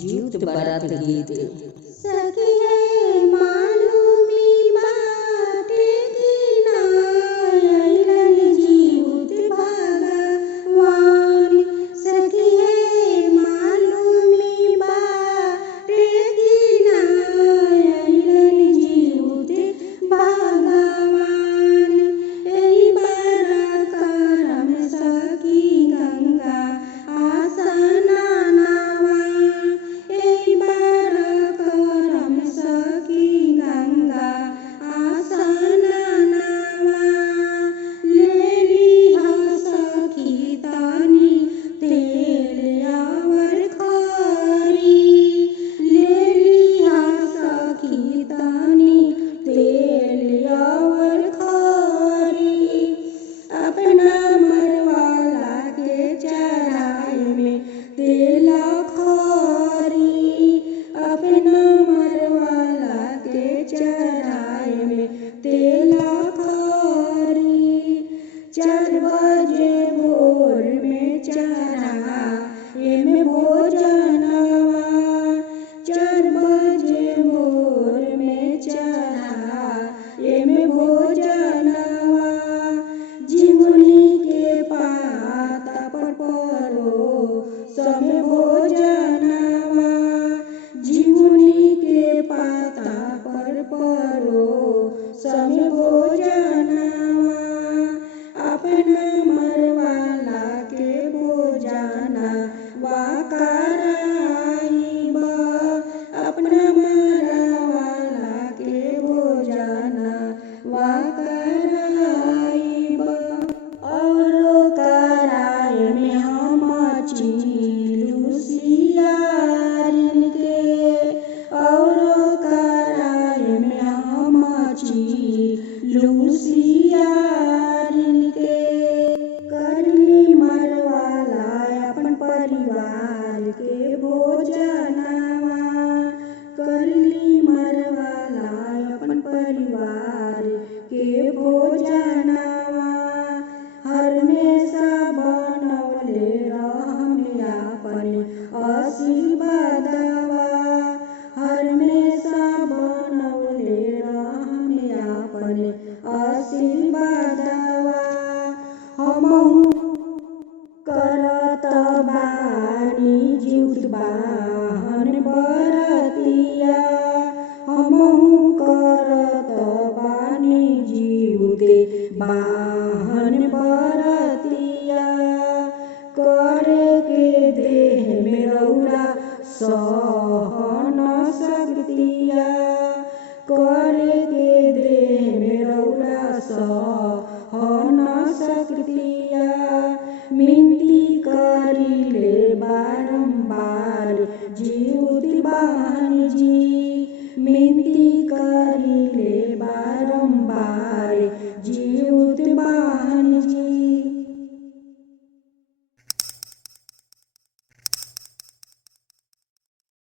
जीवत बारात गीत। सखिए मालूमी बाटे की ना अइलन जीवत भगवान। सखिए मालूमी बाटे की ना अइलन जीवत भगवान। एही बरकरम सखी गंगा आसनावा। एही बरकरम सखी गंगा आसनावा। लेलिहा सखी तनी तेल और खरी। लेलिहा सखी तनी तेल और खरी। अपना मरवाला के चढ़ाई में तेल खरी। अपना मरवाला के चढ़ाई में तेल खरी। 4 बजे भोर में चढ़ा एमे भोजनवा। 4 बजे भोर में चढ़ा एमे भोजनवा। झिंगुनी के पाता पर परो समे भोजनवा। झिंगुनी के पाता पर परो समे भोजनवा। अपना मरवाला के भोजनवा कराइब। अपना मरवाला के भोजनवा कराइब। औरो कराए में हम चिलुसियारिन के। औरो कराए में हम चिलुसियारिन के। करली मरवाला अपन परिवार के भोजनवा। करली मरवाला अपन परिवार के भोजनवा। हमेशा बनवले रहमे अपन आशीर्वादवा। हमेशा बनवले रहमे अपन आशीर्वादवा। हमहु करत बानी जीवत बाहन बरतिया। हमहु करत बानी जीवते बाहन बरतिया। करे के देह में रौरा सहन शक्तिया। करे के देह में रौरा सहन शक्तिया।